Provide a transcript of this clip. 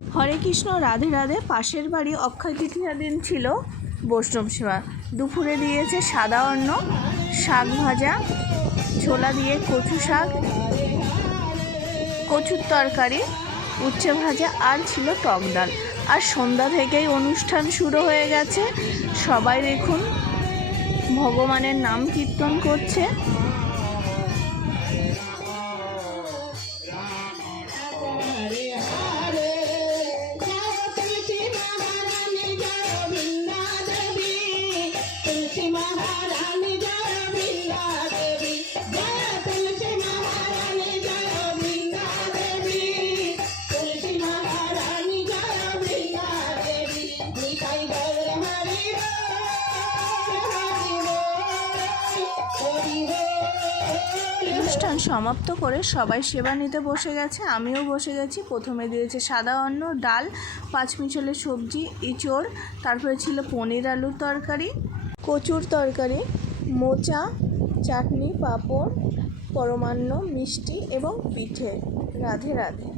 হরে কৃষ্ণ, রাধে রাধে। পাশের বাড়ি অক্ষয় তৃতীয়া দিন ছিল বৈষ্ণব সেবা। দুপুরে দিয়েছে সাদা অন্ন, শাক ভাজা, ছোলা দিয়ে কচু শাক, কচুর তরকারি, উচ্ছে ভাজা, আর ছিল টক ডাল। আর সন্ধ্যা থেকেই অনুষ্ঠান শুরু হয়ে গেছে। সবাই দেখুন ভগবানের নাম কীর্তন করছে। অনুষ্ঠান সমাপ্ত করে সবাই সেবা নিতে বসে গেছে, আমিও বসে গেছি। প্রথমে দিয়েছে সাদা অন্ন, ডাল, পাঁচমিশালি সবজি, ইঁচড়, তারপরে ছিল পনির আলুর তরকারি, কচুর তরকারি, মোচা, চাটনি, পাঁপড়, পরমান্ন, মিষ্টি এবং পিঠে। রাধে রাধে।